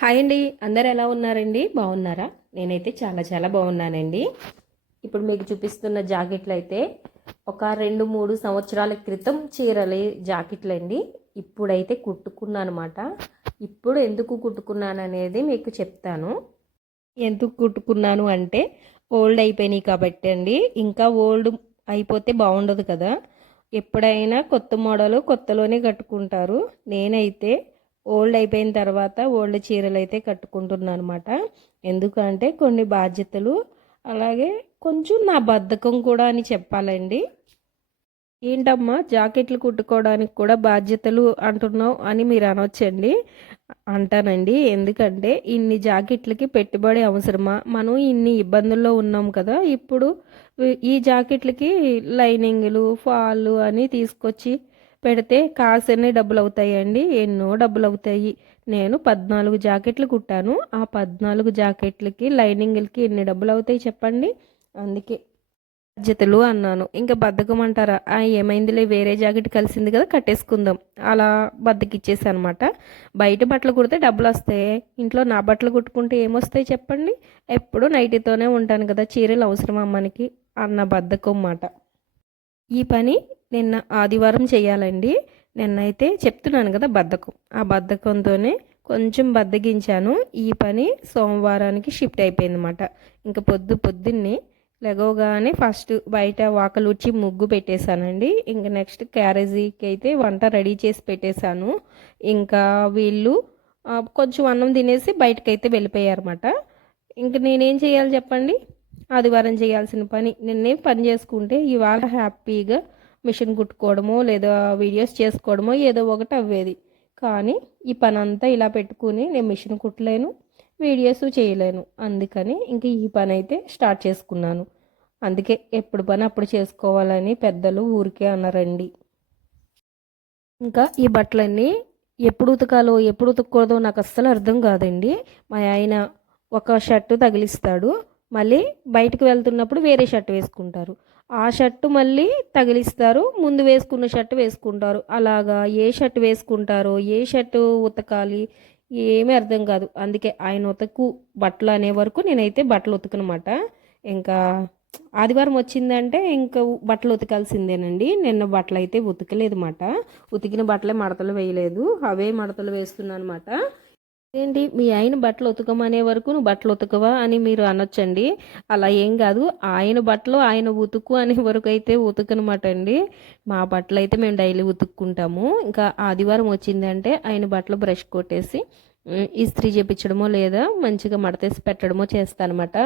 Hi అండి. అందరు ఎలా ఉన్నారండి? బాగున్నారా? నేనైతే చాలా చాలా బాగున్నానండి. ఇప్పుడు మీకు చూపిస్తున్న జాకెట్లు అయితే ఒక రెండు మూడు సంవత్సరాల క్రితం చీరలే జాకెట్లు అండి ఇప్పుడైతే కుట్టుకున్నాను అనమాట ఇప్పుడు ఎందుకు కుట్టుకున్నాను అనేది మీకు చెప్తాను. ఎందుకు కుట్టుకున్నాను అంటే ఓల్డ్ అయిపోయినాయి కాబట్టి అండి. ఇంకా ఓల్డ్ అయిపోతే బాగుండదు కదా. ఎప్పుడైనా కొత్త మోడలు కొత్తలోనే కట్టుకుంటారు. నేనైతే ఓల్డ్ అయిపోయిన తర్వాత ఓల్డ్ చీరలు అయితే కట్టుకుంటున్నాను అనమాట ఎందుకంటే కొన్ని బాధ్యతలు అలాగే కొంచెం నా బద్ధకం కూడా అని చెప్పాలండి. ఏంటమ్మా జాకెట్లు కుట్టుకోవడానికి కూడా బాధ్యతలు అంటున్నావు అని మీరు అనొచ్చండి. అంటానండి. ఎందుకంటే ఇన్ని జాకెట్లకి పెట్టుబడి అవసరమా? మనం ఇన్ని ఇబ్బందుల్లో ఉన్నాం కదా ఇప్పుడు ఈ జాకెట్లకి లైనింగ్లు ఫాళ్ళు అని తీసుకొచ్చి పెడితే కాసన్ని డబ్బులు అవుతాయండి ఎన్నో డబ్బులు అవుతాయి నేను పద్నాలుగు జాకెట్లు కుట్టాను. ఆ పద్నాలుగు జాకెట్లకి లైనింగ్లకి ఎన్ని డబ్బులు అవుతాయి చెప్పండి? అందుకే. బాధ్యతలు అన్నాను. ఇంకా బద్దకం అంటారా ఆ ఏమైందిలే వేరే జాకెట్ కలిసింది కదా కట్టేసుకుందాం. అలా బద్దకిచ్చేసి అనమాట బయట బట్టలు కుడితే డబ్బులు వస్తాయి ఇంట్లో నా బట్టలు కుట్టుకుంటే ఏమొస్తాయి చెప్పండి? ఎప్పుడు నైటీతోనే ఉంటాను కదా చీరలు అవసరమా మనకి అన్న బద్దకం మాట. ఈ పని నిన్న ఆదివారం చేయాలండి. నిన్నైతే చెప్తున్నాను కదా బద్ధకం ఆ బద్ధకంతోనే కొంచెం బద్దగించాను. ఈ పని సోమవారానికి షిఫ్ట్ అయిపోయిందన్నమాట. ఇంకా పొద్దు పొద్దున్నే లెగవగానే ఫస్ట్ బయట వాకలుడ్చి ముగ్గు పెట్టేశానండి. ఇంకా నెక్స్ట్ క్యారేజీకి అయితే వంట రెడీ చేసి పెట్టేశాను. ఇంకా వీళ్ళు కొంచెం అన్నం తినేసి బయటకైతే వెళ్ళిపోయారన్నమాట. ఇంక నేనేం చేయాలి చెప్పండి? ఆదివారం చేయాల్సిన పని. నిన్నే పని చేసుకుంటే ఇవాళ హ్యాపీగా మిషన్ కుట్టుకోవడమో లేదా వీడియోస్ చేసుకోవడమో ఏదో ఒకటి అవ్వేది. కానీ ఈ పని అంతా ఇలా పెట్టుకుని నేను మిషన్ కుట్టలేను వీడియోస్ చేయలేను. అందుకని ఇంక ఈ పని అయితే స్టార్ట్ చేసుకున్నాను. అందుకే ఎప్పుడు పని అప్పుడు చేసుకోవాలని పెద్దలు ఊరికే అన్నారండి. ఇంకా ఈ బట్టలన్నీ ఎప్పుడు ఉతకాలో ఎప్పుడు ఉతకూడదో నాకు అస్సలు అర్థం కాదండి. మా ఆయన ఒక షర్టు తగిలిస్తాడు మళ్ళీ బయటకు వెళ్తున్నప్పుడు వేరే షర్ట్ వేసుకుంటారు. ఆ షర్టు మళ్ళీ తగిలిస్తారు. ముందు వేసుకున్న షర్ట్ వేసుకుంటారు. అలాగా ఏ షర్ట్ వేసుకుంటారో ఏ షర్టు ఉతకాలి ఏమీ అర్థం కాదు. అందుకే ఆయన ఉతకు బట్టలు అనే వరకు నేనైతే బట్టలు ఉతకనమాట. ఇంకా ఆదివారం వచ్చిందంటే ఇంకా బట్టలు ఉతకాల్సిందేనండి. నిన్న బట్టలు అయితే ఉతకలేదు మాట ఉతికిన బట్టలే మడతలు వేయలేదు. అవే మడతలు వేస్తున్నాను అనమాట ఏంటి? మీ ఆయన బట్టలు ఉతకమనే వరకు నువ్వు బట్టలు ఉతకవా అని మీరు అనొచ్చండి. అలా ఏం కాదు. ఆయన బట్టలు ఆయన ఉతుకు అనే వరకు అయితే ఉతకనమాట అండి. మా బట్టలు అయితే మేము డైలీ ఉతుక్కుంటాము. ఇంకా ఆదివారం వచ్చిందంటే ఆయన బట్టలు బ్రష్ కొట్టేసి ఇస్త్రీ చేపించడమో లేదా మంచిగా మడతేసి పెట్టడమో చేస్తానమాట.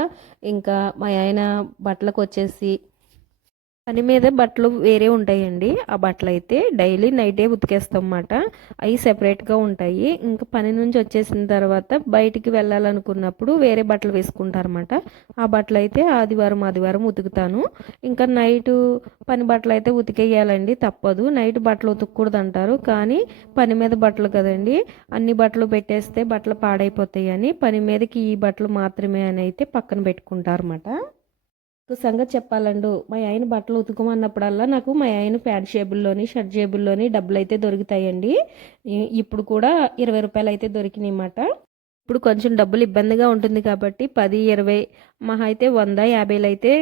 ఇంకా మా ఆయన బట్టలకు వచ్చేసి పని మీద బట్టలు వేరే ఉంటాయండి. ఆ బట్టలు అయితే డైలీ నైటే ఉతికేస్తాం అన్నమాట అవి సెపరేట్గా ఉంటాయి. ఇంకా పని నుంచి వచ్చేసిన తర్వాత బయటికి వెళ్ళాలనుకున్నప్పుడు వేరే బట్టలు వేసుకుంటారన్నమాట. ఆ బట్టలు అయితే ఆదివారం ఆదివారం ఉతుకుతాను. ఇంకా నైట్ పని బట్టలు అయితే ఉతికేయాలండి. తప్పదు. నైట్ బట్టలు ఉతుకూడదు అంటారు కానీ పని మీద బట్టలు కదండి. అన్ని బట్టలు పెట్టేస్తే బట్టలు పాడైపోతాయి అని పని మీదకి ఈ బట్టలు మాత్రమే అని అయితే పక్కన పెట్టుకుంటారన్నమాట. సంగతి చెప్పాలండు. మా ఆయన బట్టలు ఉతుకమన్నప్పుడల్లా నాకు మా ఆయన ప్యాంట్ షేబుల్లోని షర్ట్ షేబుల్లోని డబ్బులు అయితే దొరుకుతాయండి ఇప్పుడు కూడా ఇరవై రూపాయలు అయితే దొరికినాయన్నమాట. ఇప్పుడు కొంచెం డబ్బులు ఇబ్బందిగా ఉంటుంది కాబట్టి పది ఇరవై మహా అయితే వంద యాభైలు అయితే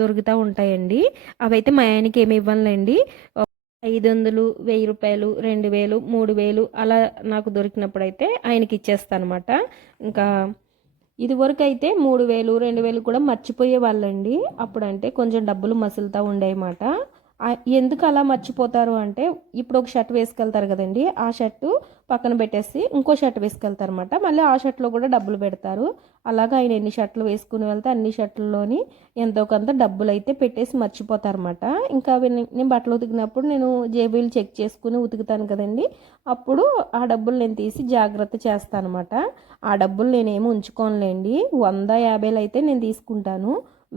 దొరుకుతూ ఉంటాయండి. అవైతే మా ఆయనకి ఏమి ఇవ్వాలండి ఐదు వందలు వెయ్యి రూపాయలు రెండు వేలు మూడు వేలు అలా నాకు దొరికినప్పుడు అయితే ఆయనకి ఇచ్చేస్తాను అనమాట ఇంకా ఇదివరకు అయితే మూడు వేలు రెండు వేలు కూడా మర్చిపోయే వాళ్ళండి. అప్పుడంటే కొంచెం డబ్బులు మసులుతూ ఉండేమాట. ఎందుకు అలా మర్చిపోతారు అంటే ఇప్పుడు ఒక షర్ట్ వేసుకెళ్తారు కదండి. ఆ షర్టు పక్కన పెట్టేసి ఇంకో షర్ట్ వేసుకెళ్తారు అనమాట మళ్ళీ ఆ షర్ట్లో కూడా డబ్బులు పెడతారు. అలాగా ఆయన ఎన్ని షర్ట్లు వేసుకుని వెళ్తే అన్ని షర్ట్లలోని ఎంతో కొంత డబ్బులు అయితే పెట్టేసి మర్చిపోతారన్నమాట. ఇంకా నేను బట్టలు ఉతికినప్పుడు నేను జేబీలు చెక్ చేసుకుని ఉతుకుతాను కదండి. అప్పుడు ఆ డబ్బులు నేను తీసి జాగ్రత్త చేస్తాను అనమాట ఆ డబ్బులు నేనేమి ఉంచుకోనులేండి. వంద యాభైలు అయితే నేను తీసుకుంటాను.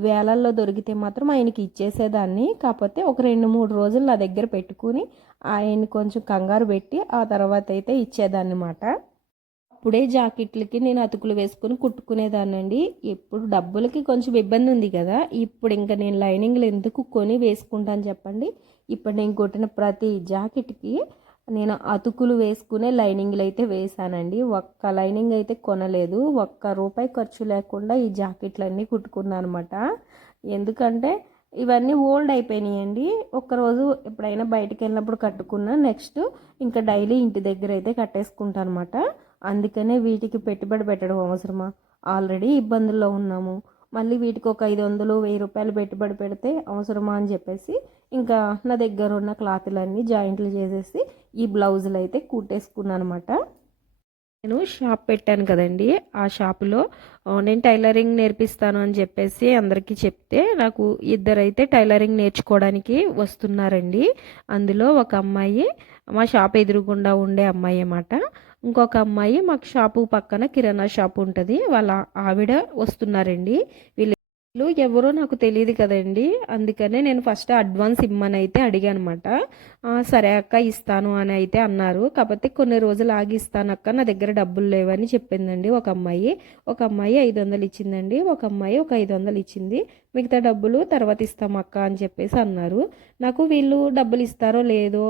వేలల్లో దొరికితే మాత్రం ఆయనకి ఇచ్చేసేదాన్ని. కాకపోతే ఒక రెండు మూడు రోజులు నా దగ్గర పెట్టుకుని ఆయన్ని కొంచెం కంగారు పెట్టి ఆ తర్వాత అయితే ఇచ్చేదాన్నమాట. అప్పుడే జాకెట్లకి నేను అతుకులు వేసుకుని కుట్టుకునేదానండి ఇప్పుడు డబ్బులకి కొంచెం ఇబ్బంది ఉంది కదా ఇప్పుడు ఇంకా నేను లైనింగ్లు ఎందుకు కొని వేసుకుంటాను చెప్పండి. ఇప్పుడు నేను కుట్టిన ప్రతి జాకెట్కి నేను అతుకులు వేసుకునే లైనింగ్లు అయితే వేసానండి. ఒక్క లైనింగ్ అయితే కొనలేదు. ఒక్క రూపాయి ఖర్చు లేకుండా ఈ జాకెట్లన్నీ కుట్టుకున్నాను అనమాట ఎందుకంటే ఇవన్నీ ఓల్డ్ అయిపోయినాయండి. ఒక్కరోజు ఎప్పుడైనా బయటకు వెళ్ళినప్పుడు కట్టుకున్నా నెక్స్ట్ ఇంకా డైలీ ఇంటి దగ్గర అయితే కట్టేసుకుంటాను అనమాట అందుకనే వీటికి పెట్టుబడి పెట్టడం అవసరమా? ఆల్రెడీ ఇబ్బందుల్లో ఉన్నాము. మళ్ళీ వీటికి ఒక ఐదు వందలు వెయ్యి రూపాయలు పెట్టుబడి పెడితే అవసరమా అని చెప్పేసి ఇంకా నా దగ్గర ఉన్న క్లాతులన్నీ జాయింట్లు చేసేసి ఈ బ్లౌజులు అయితే కుట్టేసుకున్నాను అనమాట నేను షాప్ పెట్టాను కదండి. ఆ షాపులో నేను టైలరింగ్ నేర్పిస్తాను అని చెప్పేసి అందరికీ చెప్తే నాకు ఇద్దరైతే టైలరింగ్ నేర్చుకోవడానికి వస్తున్నారండి. అందులో ఒక అమ్మాయి మా షాప్ ఎదురుగుండా ఉండే అమ్మాయి అన్నమాట. ఇంకొక అమ్మాయి మాకు షాపు పక్కన కిరాణా షాప్ ఉంటుంది. వాళ్ళ ఆవిడ వస్తున్నారండి. వీళ్ళు వీళ్ళు ఎవరో నాకు తెలియదు కదండి. అందుకనే నేను ఫస్ట్ అడ్వాన్స్ ఇమ్మని అయితే అడిగాను అనమాట సరే అక్క ఇస్తాను అని అయితే అన్నారు. కాకపోతే కొన్ని రోజులు ఆగి ఇస్తాను అక్క నా దగ్గర డబ్బులు లేవని చెప్పిందండి ఒక అమ్మాయి. ఒక అమ్మాయి ఐదు వందలు ఇచ్చిందండి. ఒక అమ్మాయి ఒక ఐదు వందలు ఇచ్చింది. మిగతా డబ్బులు తర్వాత ఇస్తాం అక్క అని చెప్పేసి అన్నారు. నాకు వీళ్ళు డబ్బులు ఇస్తారో లేదో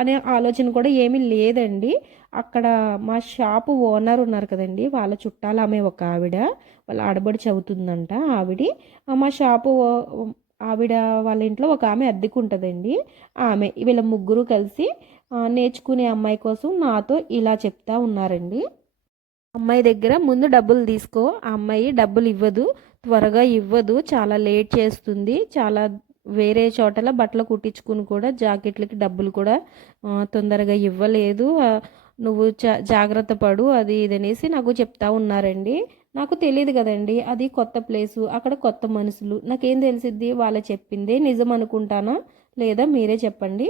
అనే ఆలోచన కూడా ఏమీ లేదండి. అక్కడ మా షాపు ఓనర్ ఉన్నారు కదండి వాళ్ళ చుట్టాలు ఆమె ఒక ఆవిడ వాళ్ళ ఆడబడి చదువుతుందంట ఆవిడ. మా షాపు ఆవిడ వాళ్ళ ఇంట్లో ఒక ఆమె అద్దెకుంటుందండి ఆమె వీళ్ళ ముగ్గురు కలిసి నేర్చుకునే అమ్మాయి కోసం నాతో ఇలా చెప్తా ఉన్నారండి. అమ్మాయి దగ్గర ముందు డబ్బులు తీసుకో ఆ అమ్మాయి డబ్బులు ఇవ్వదు త్వరగా ఇవ్వదు చాలా లేట్ చేస్తుంది చాలా వేరే చోటల బట్టలు కుట్టించుకుని కూడా జాకెట్లకి డబ్బులు కూడా తొందరగా ఇవ్వలేదు. నువ్వు జా జాగ్రత్త పడు అది ఇది అనేసి నాకు చెప్తా ఉన్నారండి. నాకు తెలియదు కదండి అది కొత్త ప్లేసు అక్కడ కొత్త మనుషులు. నాకేం తెలిసిద్ది? వాళ్ళు చెప్పిందే నిజం అనుకుంటానా లేదా మీరే చెప్పండి.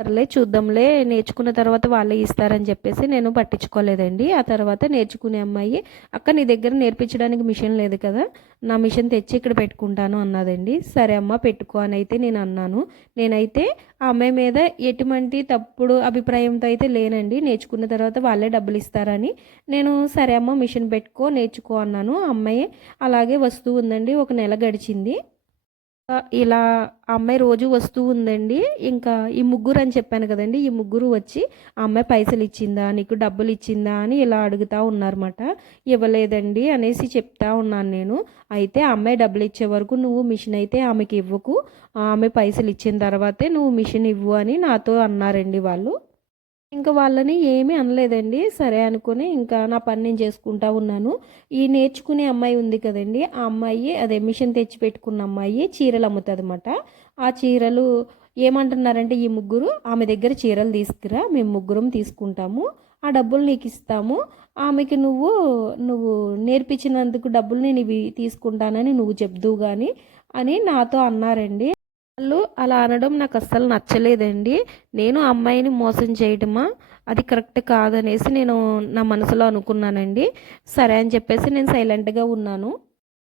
సర్లే చూద్దాంలే నేర్చుకున్న తర్వాత వాళ్ళే ఇస్తారని చెప్పేసి నేను పట్టించుకోలేదండి. ఆ తర్వాత నేర్చుకునే అమ్మాయి అక్క నీ దగ్గర నేర్పించడానికి మిషన్ లేదు కదా నా మిషన్ తెచ్చి ఇక్కడ పెట్టుకుంటాను అన్నదండి. సరే అమ్మ పెట్టుకో అని అయితే నేను అన్నాను. నేనైతే ఆ అమ్మాయి మీద ఎటువంటి తప్పుడు అభిప్రాయంతో అయితే లేనండి. నేర్చుకున్న తర్వాత వాళ్ళే డబ్బులు ఇస్తారని నేను సరే అమ్మ మిషన్ పెట్టుకో నేర్చుకో అన్నాను. అమ్మాయి అలాగే వస్తూ ఉందండి ఒక నెల గడిచింది ఇలా ఆ అమ్మాయి రోజు వస్తూ ఉందండి. ఇంకా ఈ ముగ్గురు అని చెప్పాను కదండి. ఈ ముగ్గురు వచ్చి ఆ అమ్మాయి పైసలు ఇచ్చిందా? నీకు డబ్బులు ఇచ్చిందా? అని ఇలా అడుగుతా ఉన్నారన్నమాట. ఇవ్వలేదండి అనేసి చెప్తా ఉన్నాను నేను. అయితే ఆ అమ్మాయి డబ్బులు ఇచ్చే వరకు నువ్వు మిషన్ అయితే ఆమెకి ఇవ్వకు. ఆమె పైసలు ఇచ్చిన తర్వాతే నువ్వు మిషన్ ఇవ్వు అని నాతో అన్నారండి వాళ్ళు. ఇంకా వాళ్ళని ఏమీ అనలేదండి. సరే అనుకుని ఇంకా నా పని నేను చేసుకుంటా ఉన్నాను. ఈ నేర్చుకునే అమ్మాయి ఉంది కదండి. ఆ అమ్మాయి అదే మిషన్ తెచ్చి పెట్టుకున్న అమ్మాయి చీరలు అమ్ముతుంది అనమాట ఆ చీరలు ఏమంటున్నారంటే ఈ ముగ్గురు ఆమె దగ్గర చీరలు తీసుకురా మేము ముగ్గురం తీసుకుంటాము. ఆ డబ్బులు నీకు ఇస్తాము. ఆమెకి నువ్వు నువ్వు నేర్పించినందుకు డబ్బులు నేను ఇవి తీసుకుంటానని నువ్వు చెప్దువు కానీ అని నాతో అన్నారండి. వాళ్ళు అలా అనడం నాకు అస్సలు నచ్చలేదండి. నేను ఆ అమ్మాయిని మోసం చేయడమా అది కరెక్ట్ కాదనేసి నేను నా మనసులో అనుకున్నానండి. సరే అని చెప్పేసి నేను సైలెంట్గా ఉన్నాను.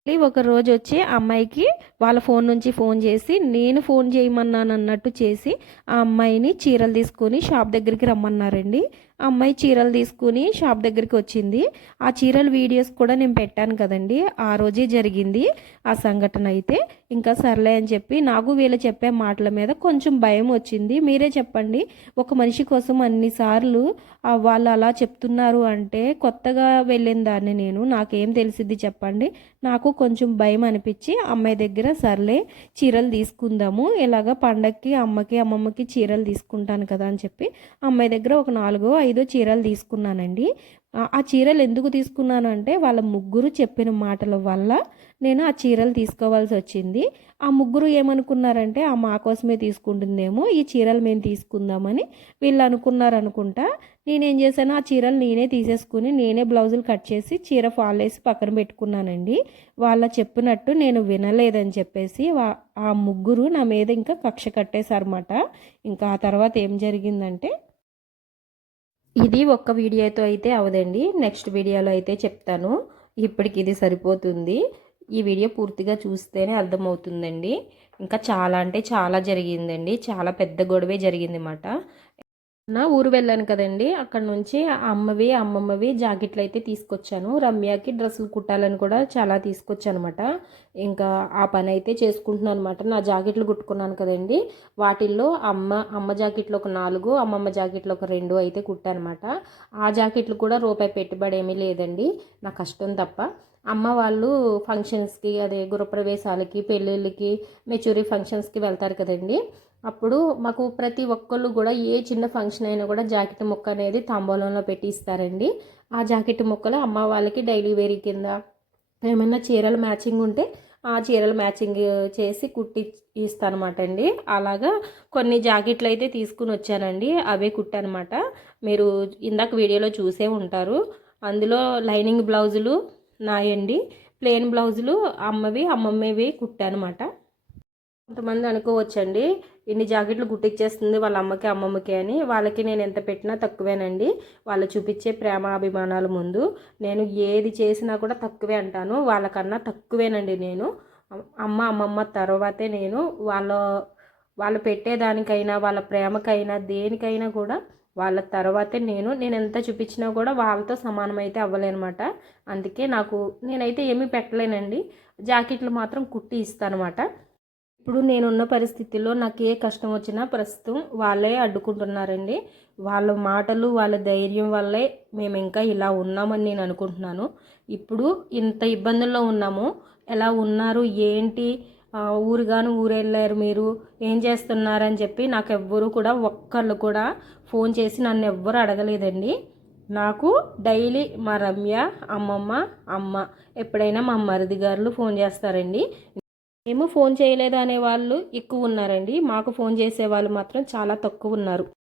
మళ్ళీ ఒక రోజు వచ్చి అమ్మాయికి వాళ్ళ ఫోన్ నుంచి ఫోన్ చేసి నేను ఫోన్ చేయమన్నాను అన్నట్టు చేసి ఆ అమ్మాయిని చీరలు తీసుకొని షాప్ దగ్గరికి రమ్మన్నారండి. అమ్మాయి చీరలు తీసుకుని షాప్ దగ్గరికి వచ్చింది. ఆ చీరల వీడియోస్ కూడా నేను పెట్టాను కదండి. ఆ రోజే జరిగింది ఆ సంఘటన అయితే. ఇంకా సర్లే అని చెప్పి నాకు వీళ్ళు చెప్పే మాటల మీద కొంచెం భయం వచ్చింది. మీరే చెప్పండి ఒక మనిషి కోసం అన్నిసార్లు వాళ్ళు అలా చెప్తున్నారు అంటే కొత్తగా వెళ్ళిన దాన్ని నేను నాకేం తెలిసిద్ది చెప్పండి. నాకు కొంచెం భయం అనిపించి అమ్మాయి దగ్గర సర్లే చీరలు తీసుకుందాము ఇలాగ పండక్కి అమ్మకి అమ్మమ్మకి చీరలు తీసుకుంటాను కదా అని చెప్పి అమ్మాయి దగ్గర ఒక నాలుగో ఐదో చీరలు తీసుకున్నానండి. ఆ చీరలు ఎందుకు తీసుకున్నాను అంటే వాళ్ళ ముగ్గురు చెప్పిన మాటల వల్ల నేను ఆ చీరలు తీసుకోవాల్సి వచ్చింది. ఆ ముగ్గురు ఏమనుకున్నారంటే ఆ మా కోసమే తీసుకుంటుందేమో ఈ చీరలు మేము తీసుకుందామని వీళ్ళు అనుకున్నారు అనుకుంటా నేనేం చేశాను ఆ చీరలు నేనే తీసేసుకుని నేనే బ్లౌజులు కట్ చేసి చీర ఫాల్ వేసి పక్కన పెట్టుకున్నానండి. వాళ్ళ చెప్పినట్టు నేను వినలేదని చెప్పేసి ఆ ముగ్గురు నా మీద ఇంకా కక్ష కట్టేశారన్నమాట. ఇంకా ఆ తర్వాత ఏం జరిగిందంటే ఇది ఒక్క వీడియోతో అయితే అవదండి. నెక్స్ట్ వీడియోలో అయితే చెప్తాను. ఇప్పటికి ఇది సరిపోతుంది. ఈ వీడియో పూర్తిగా చూస్తేనే అర్థమవుతుందండి. ఇంకా చాలా అంటే చాలా జరిగిందండి. చాలా పెద్ద గొడవే జరిగింది అన్నమాట నా ఊరు వెళ్ళాను కదండి. అక్కడ నుంచి అమ్మవి అమ్మమ్మవి జాకెట్లు అయితే తీసుకొచ్చాను. రమ్యకి డ్రెస్సులు కుట్టాలని కూడా చాలా తీసుకొచ్చాను అనమాట ఇంకా ఆ పని అయితే చేసుకుంటున్నాను అనమాట నా జాకెట్లు కుట్టుకున్నాను కదండి. వాటిల్లో అమ్మ అమ్మ జాకెట్లు ఒక నాలుగు అమ్మమ్మ జాకెట్లు ఒక రెండు అయితే కుట్టానమాట. ఆ జాకెట్లు కూడా రూపాయి పెట్టుబడి ఏమీ లేదండి. నా కష్టం తప్ప. అమ్మ వాళ్ళు ఫంక్షన్స్కి అదే గృహప్రవేశాలకి పెళ్ళిళ్ళకి మెచ్యూరీ ఫంక్షన్స్కి వెళ్తారు కదండి. అప్పుడు మాకు ప్రతి ఒక్కళ్ళు కూడా ఏ చిన్న ఫంక్షన్ అయినా కూడా జాకెట్ ముక్క అనేది తాంబూలంలో పెట్టి ఇస్తారండి. ఆ జాకెట్ ముక్కలు అమ్మ వాళ్ళకి డైలీ వేరీ కింద ఏమైనా చీరలు మ్యాచింగ్ ఉంటే ఆ చీరలు మ్యాచింగ్ చేసి కుట్టి ఇస్తానమాట అండి అలాగా కొన్ని జాకెట్లు అయితే తీసుకుని వచ్చానండి. అవే కుట్టానమాట. మీరు ఇందాక వీడియోలో చూసే ఉంటారు. అందులో లైనింగ్ బ్లౌజులు నాయండి. ప్లెయిన్ బ్లౌజులు అమ్మవి అమ్మమ్మవి కుట్టానమాట. కొంతమంది అనుకోవచ్చండి. ఇన్ని జాకెట్లు గుట్టిచ్చేస్తుంది వాళ్ళ అమ్మకి అమ్మమ్మకి అని. వాళ్ళకి నేను ఎంత పెట్టినా తక్కువేనండి. వాళ్ళు చూపించే ప్రేమ అభిమానాల ముందు. నేను ఏది చేసినా కూడా తక్కువే అంటాను. వాళ్ళకన్నా తక్కువేనండి నేను. అమ్మ అమ్మమ్మ తర్వాతే నేను వాళ్ళ వాళ్ళు పెట్టేదానికైనా వాళ్ళ ప్రేమకైనా దేనికైనా కూడా వాళ్ళ తర్వాతే నేను. నేను ఎంత చూపించినా కూడా వాళ్ళతో సమానమైతే అవ్వలేనమాట. అందుకే నాకు నేనైతే ఏమీ పెట్టలేనండి. జాకెట్లు మాత్రం కుట్టి ఇస్తానమాట. ఇప్పుడు నేనున్న పరిస్థితిలో నాకు ఏ కష్టం వచ్చినా ప్రస్తుతం వాళ్ళే అడ్డుకుంటున్నారండి. వాళ్ళ మాటలు వాళ్ళ ధైర్యం వల్లే మేము ఇంకా ఇలా ఉన్నామని నేను అనుకుంటున్నాను. ఇప్పుడు ఇంత ఇబ్బందుల్లో ఉన్నాము. ఎలా ఉన్నారు? ఏంటి? ఊరుగాను ఊరెళ్ళారు మీరు. ఏం చేస్తున్నారని చెప్పి నాకు ఎవ్వరూ కూడా ఒక్కళ్ళు కూడా ఫోన్ చేసి నన్ను ఎవ్వరు అడగలేదండి. నాకు డైలీ మా రమ్య అమ్మమ్మ అమ్మ ఎప్పుడైనా మా మరిది గారులు ఫోన్ చేస్తారండి. మేము ఫోన్ చేయలేదు అనే వాళ్ళు ఎక్కువ ఉన్నారండి. మాకు ఫోన్ చేసే వాళ్ళు మాత్రం చాలా తక్కువ ఉన్నారు.